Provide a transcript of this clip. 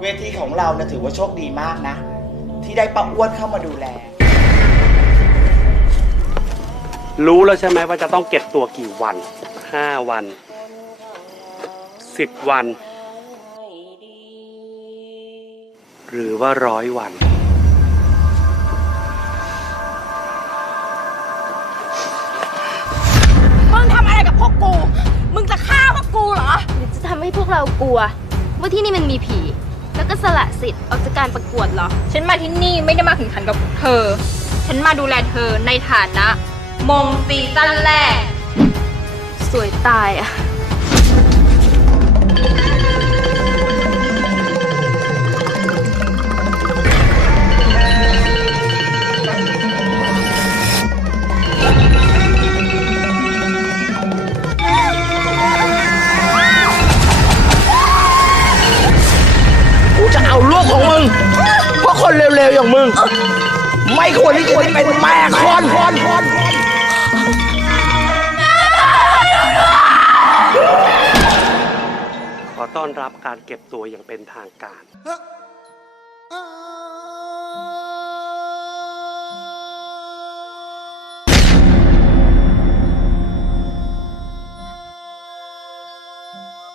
เวทีของเรานะถือว่าโชคดีมากนะ ที่ได้ป้าอ้วนเข้ามาดูแล รู้แล้วใช่ไหมว่าจะต้องเก็บตัวกี่วัน ห้าวัน สิบวันให้ดีหรือว่าร้อยวัน มึงทำอะไรกับพวกกู มึงจะฆ่าพวกกูเหรอ หรือจะทำให้พวกเรากลัว ว่าที่นี่มันมีผี แล้วก็สละสิทธิ์ออกจากการประกวดเหรอ ฉันมาที่นี่ไม่ได้มาแข่งขันกับพวกเธอ ฉันมาดูแลเธอในฐานะ มงซีซั่นแรก สวยตายอะ เลวอย่างมึง ไม่ควรที่จะไเป็นแม่คอนคอนคอนขอต้อนรับการเก็บตัวอย่างเป็นทางการ Thank you.